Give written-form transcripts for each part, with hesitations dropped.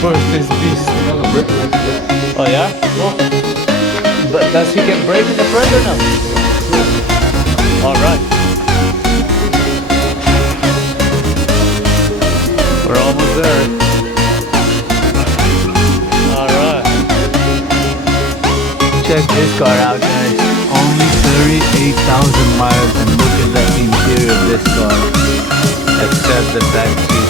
First this beast. Oh yeah? But does he get brake in the front or no? Alright. We're almost there. Alright. Check this car out, guys. Only 38,000 miles, and look at the interior of this car. Except the back seat.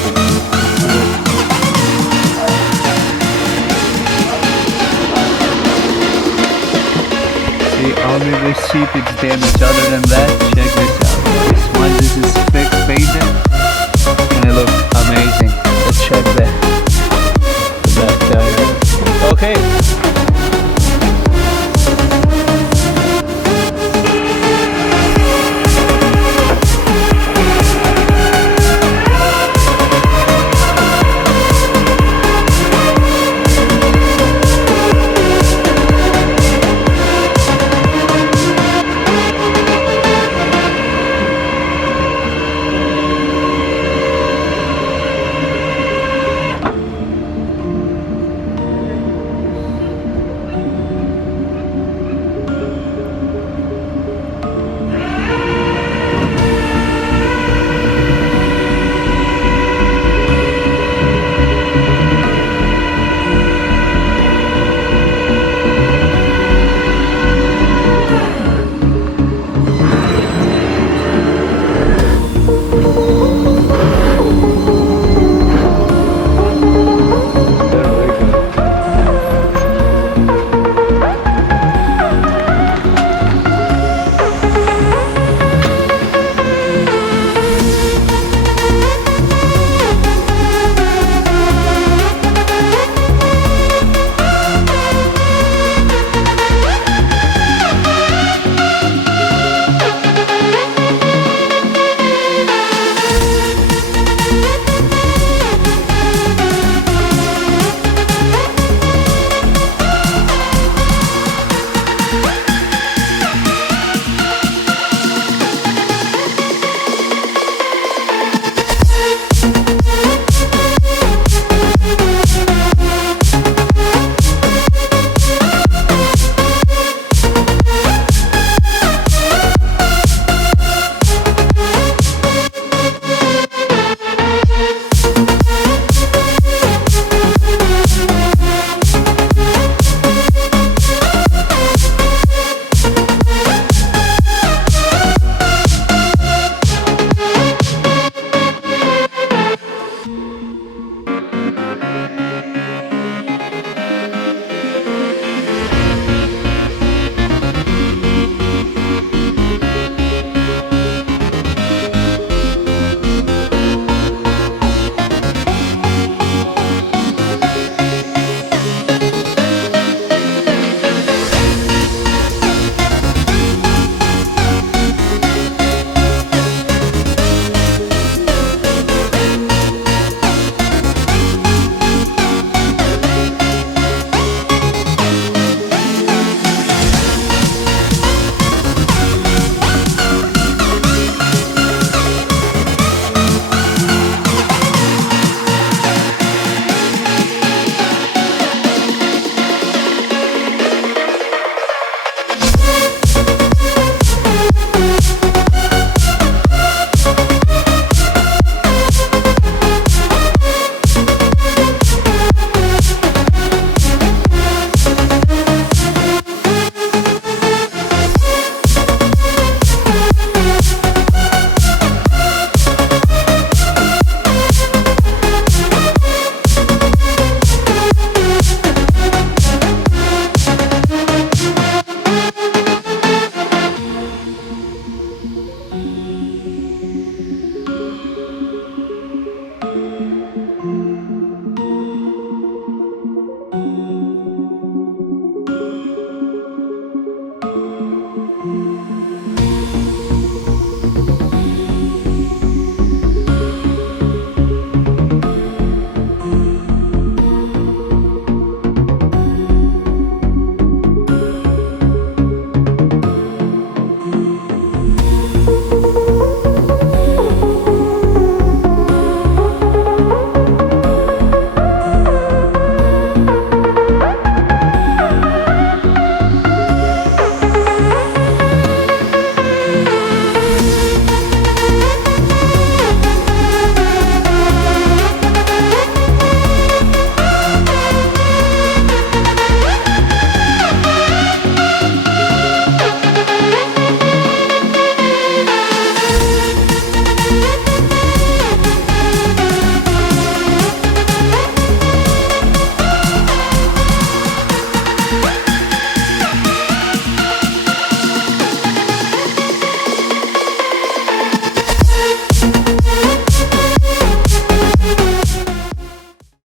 See, only the seat is damaged. Other than that, check this out, guys. Once this is fixed, painted, and it looks amazing. Let's check that. Okay.